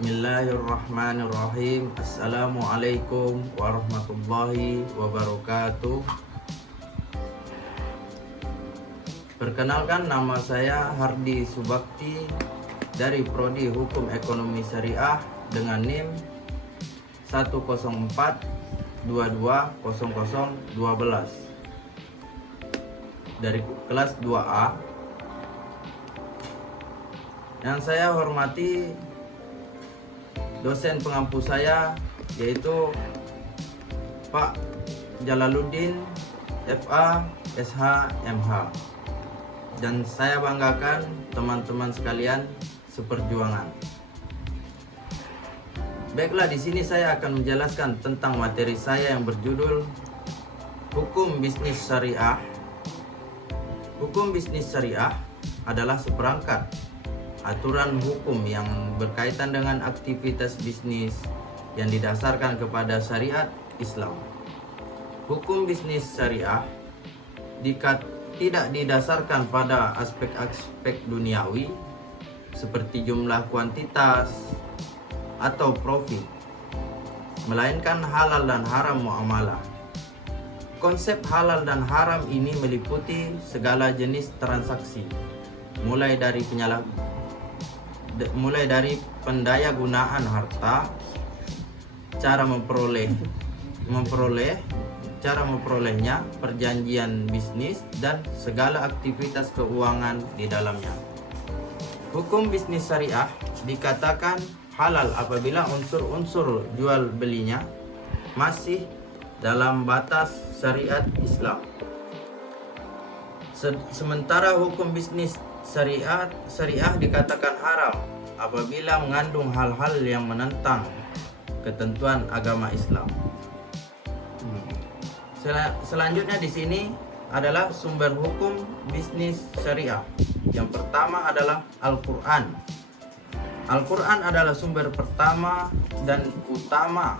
Bismillahirrahmanirrahim. Assalamualaikum warahmatullahi wabarakatuh. Perkenalkan, nama saya Hardi Subakti dari Prodi Hukum Ekonomi Syariah dengan NIM 104220012 dari kelas 2A. Yang saya hormati dosen pengampu saya, yaitu Pak Jalaluddin FA SH MH, dan saya banggakan teman-teman sekalian seperjuangan. Baiklah, di sini saya akan menjelaskan tentang materi saya yang berjudul Hukum Bisnis Syariah. Hukum bisnis syariah adalah seperangkat aturan hukum yang berkaitan dengan aktivitas bisnis yang didasarkan kepada syariat Islam. Hukum bisnis syariah tidak didasarkan pada aspek-aspek duniawi seperti jumlah kuantitas atau profit, melainkan halal dan haram muamalah. Konsep halal dan haram ini meliputi segala jenis transaksi, mulai dari pendayagunaan harta, cara memperolehnya, perjanjian bisnis, dan segala aktivitas keuangan di dalamnya. Hukum bisnis syariah dikatakan halal apabila unsur-unsur jual belinya masih dalam batas syariat Islam. Sementara hukum bisnis syariah dikatakan haram apabila mengandung hal-hal yang menentang ketentuan agama Islam. Selanjutnya di sini adalah sumber hukum bisnis syariah. Yang pertama adalah Al-Quran. Al-Quran adalah sumber pertama dan utama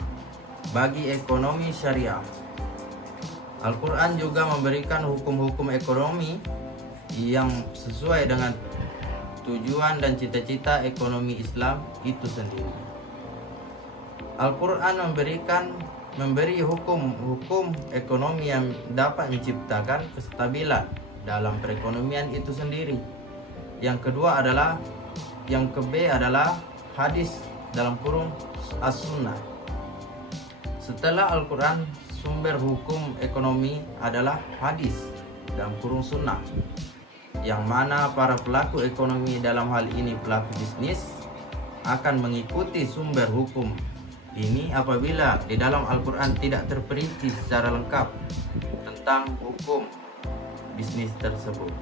bagi ekonomi syariah. Al-Quran juga memberikan hukum-hukum ekonomi yang sesuai dengan tujuan dan cita-cita ekonomi Islam itu sendiri. Al-Quran memberi hukum ekonomi yang dapat menciptakan kestabilan dalam perekonomian itu sendiri. Yang kedua adalah hadis dalam kurung as-sunnah. Setelah Al-Quran, sumber hukum ekonomi adalah hadis dalam kurung sunnah, yang mana para pelaku ekonomi, dalam hal ini pelaku bisnis, akan mengikuti sumber hukum ini apabila di dalam Al-Quran tidak terperinci secara lengkap tentang hukum bisnis tersebut.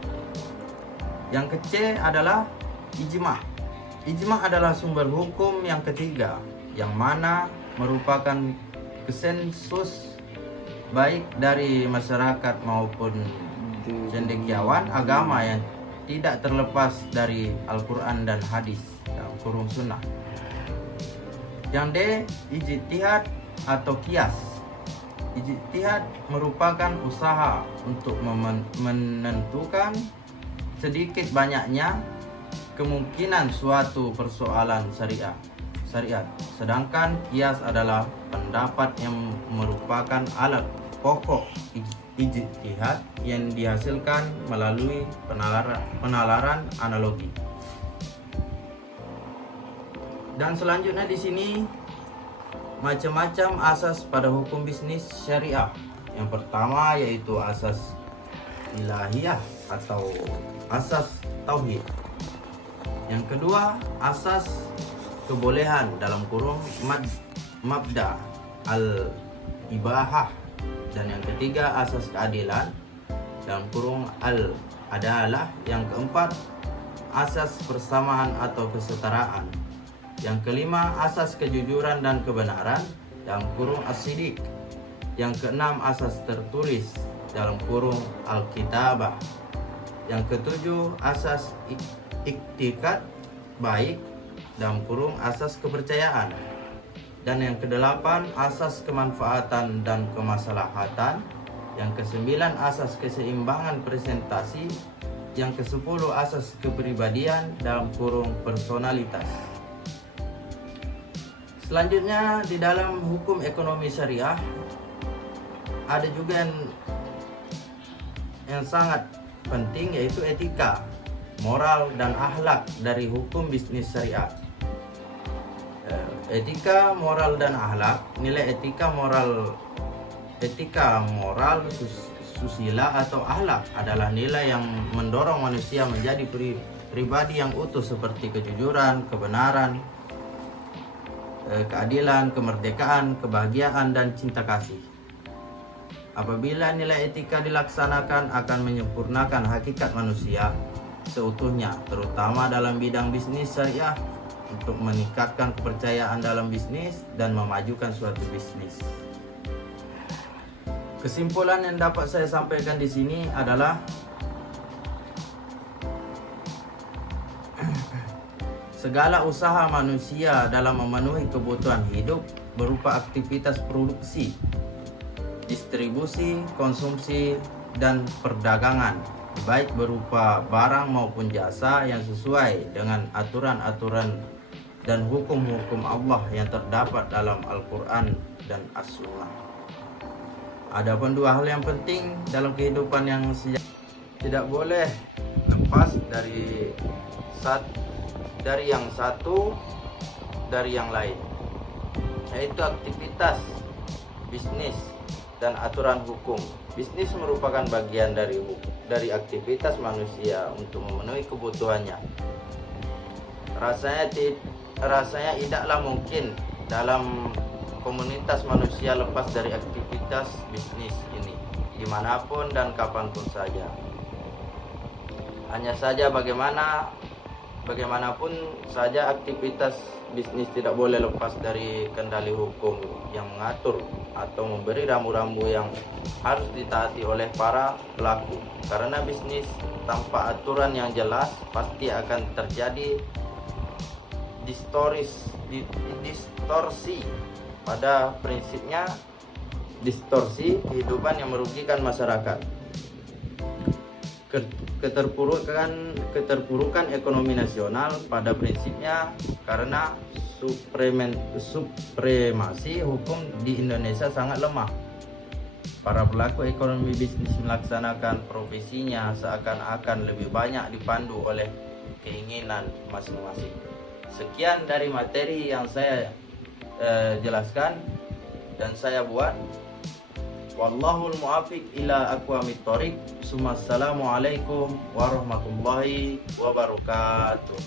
Yang ketiga adalah ijma'. Ijma' adalah sumber hukum yang ketiga, yang mana merupakan konsensus baik dari masyarakat maupun cendekiawan agama yang tidak terlepas dari Al-Quran dan hadis dalam kurung sunnah. Yang D, ijtihad atau qiyas. Ijtihad merupakan usaha untuk menentukan sedikit banyaknya kemungkinan suatu persoalan syariat. Sedangkan qiyas adalah pendapat yang merupakan alat pokok ijtihad yang dihasilkan melalui penalaran analogi. Dan selanjutnya di sini macam-macam asas pada hukum bisnis syariah. Yang pertama yaitu asas ilahiyah atau asas tauhid. Yang kedua, asas kebolehan dalam kurung mabda al-ibahah. Dan yang ketiga, asas keadilan dalam kurung al-adalah. Yang keempat, asas persamaan atau kesetaraan. Yang kelima, asas kejujuran dan kebenaran dalam kurung as-sidiq. Yang keenam, asas tertulis dalam kurung al-kitabah. Yang ketujuh, asas iktikad baik dalam kurung asas kepercayaan. Dan yang kedelapan, asas kemanfaatan dan kemaslahatan. Yang kesembilan, asas keseimbangan presentasi. Yang ke-10, asas kepribadian dalam kurung personalitas. Selanjutnya di dalam hukum ekonomi syariah ada juga yang sangat penting, yaitu etika, moral dan akhlak dari hukum bisnis syariah. Etika, moral dan akhlak, nilai etika, moral, susila atau akhlak adalah nilai yang mendorong manusia menjadi pribadi yang utuh seperti kejujuran, kebenaran, keadilan, kemerdekaan, kebahagiaan, dan cinta kasih. Apabila nilai etika dilaksanakan akan menyempurnakan hakikat manusia seutuhnya, terutama dalam bidang bisnis syariah, untuk meningkatkan kepercayaan dalam bisnis dan memajukan suatu bisnis. Kesimpulan yang dapat saya sampaikan di sini adalah segala usaha manusia dalam memenuhi kebutuhan hidup berupa aktivitas produksi, distribusi, konsumsi, dan perdagangan, baik berupa barang maupun jasa yang sesuai dengan aturan-aturan dan hukum-hukum Allah yang terdapat dalam Al-Quran dan As-Sunnah. Adapun dua hal yang penting dalam kehidupan yang tidak boleh lepas dari yang satu dari yang lain, yaitu aktivitas bisnis dan aturan hukum. Bisnis merupakan bagian dari aktivitas manusia untuk memenuhi kebutuhannya. Rasanya tidaklah mungkin dalam komunitas manusia lepas dari aktivitas bisnis ini, dimanapun dan kapanpun saja. Hanya saja bagaimanapun saja aktivitas bisnis tidak boleh lepas dari kendali hukum yang mengatur atau memberi rambu-rambu yang harus ditaati oleh para pelaku. Karena bisnis tanpa aturan yang jelas pasti akan terjadi distorsi. Pada prinsipnya distorsi kehidupan yang merugikan masyarakat. Keterpurukan ekonomi nasional pada prinsipnya karena supremasi hukum di Indonesia sangat lemah. Para pelaku ekonomi bisnis melaksanakan profesinya seakan-akan lebih banyak dipandu oleh keinginan masing-masing. Sekian dari materi yang saya jelaskan dan saya buat. Wallahul muwaffiq ila aqwamit thoriq. Assalamualaikum warahmatullahi wabarakatuh.